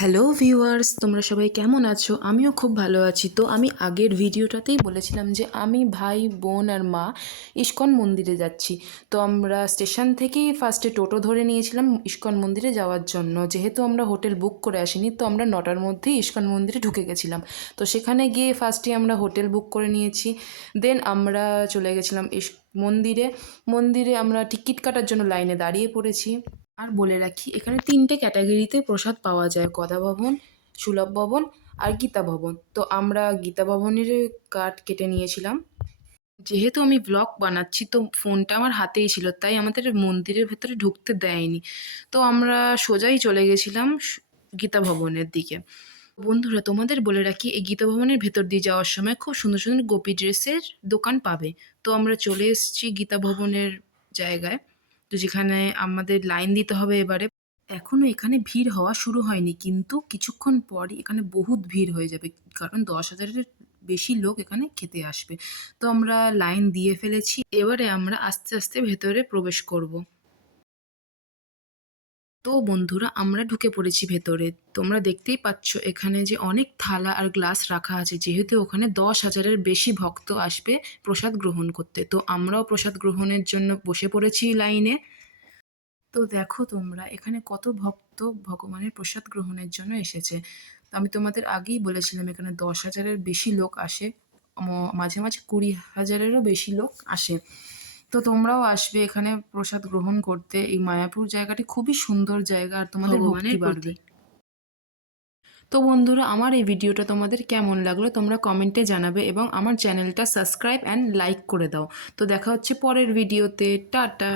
Hello viewers, তোমরা সবাই কেমন আছো? আমিও খুব ভালো আছি। তো আমি আগের ভিডিওটাতেই বলেছিলাম যে আমি ভাই বোন আর মা ইস্কন মন্দিরে যাচ্ছি। তো আমরা স্টেশন থেকেই ফার্স্টে টোটো ধরে নিয়েছিলাম ইস্কন মন্দিরে যাওয়ার জন্য। যেহেতু আমরা হোটেল বুক করে আসিনি, তো আমরা 9টার মধ্যেই ইস্কন মন্দিরে ঢুকে গেছিলাম। তো সেখানে গিয়ে ফার্স্টে আমরা হোটেল বুক করে নিয়েছি। দেন আমরা চলে গেছিলাম মন্দিরে। মন্দিরে আমরা টিকিট কাটার জন্য লাইনে দাঁড়িয়ে পড়েছি। আর বলে রাখি, এখানে 3টে ক্যাটাগরিতে প্রসাদ পাওয়া যায়: গদা ভবন, সুলভ ভবন আর গীতা ভবন। তো আমরা গীতা ভবনের কার্ড কেটে নিয়েছিলাম। যেহেতু আমি ব্লগ বানাচ্ছি, তো ফোনটা আমার হাতেই ছিল, তাই আমাদের মন্দিরের ভেতরে ঢুকতে দেয়নি। তো আমরা সোজাই চলে গেছিলাম গীতা ভবনের দিকে। বন্ধুরা, তোমাদের বলে রাখি, এই গীতা ভবনের ভেতর দিয়ে যাওয়ার সময় খুব সুন্দর সুন্দর গোপী ড্রেসের দোকান পাবে। তো আমরা চলে এসেছি গীতা ভবনের জায়গায়, তো যেখানে আমাদের লাইন দিতে হবে এবারে। এখনো এখানে ভিড় হওয়া শুরু হয়নি, কিন্তু কিছুক্ষণ পরই এখানে বহুত ভিড় হয়ে যাবে, কারণ 10,000-এর বেশি লোক এখানে খেতে আসবে। তো আমরা লাইন দিয়ে ফেলেছি, এবারে আমরা আস্তে আস্তে ভেতরে প্রবেশ করব। তো বন্ধুরা, আমরা ঢুকে পড়েছি ভেতরে। তোমরা দেখতেই পাচ্ছ এখানে যে অনেক থালা আর গ্লাস রাখা আছে, যেহেতু ওখানে 10,000-এর বেশি ভক্ত আসবে প্রসাদ গ্রহণ করতে। তো আমরাও প্রসাদ গ্রহণের জন্য বসে পড়েছি লাইনে। তো দেখো তোমরা, এখানে কত ভক্ত ভগবানের প্রসাদ গ্রহণের জন্য এসেছে। তো আমি তোমাদের আগেই বলেছিলাম এখানে 10,000-এর বেশি লোক আসে, মাঝে মাঝে 20,000-এরও বেশি লোক আসে। তো তোমরাও আসবে এখানে প্রসাদ গ্রহণ করতে। এই মায়াপুর জায়গাটি খুবই সুন্দর জায়গা, আর তোমাদের ভক্তি বাড়বে। তো বন্ধুরা, আমার এই ভিডিওটা তোমাদের কেমন লাগলো তোমরা কমেন্টে জানাবে, এবং আমার চ্যানেলটা সাবস্ক্রাইব অ্যান্ড লাইক করে দাও। তো দেখা হচ্ছে পরের ভিডিওতে। টাটা।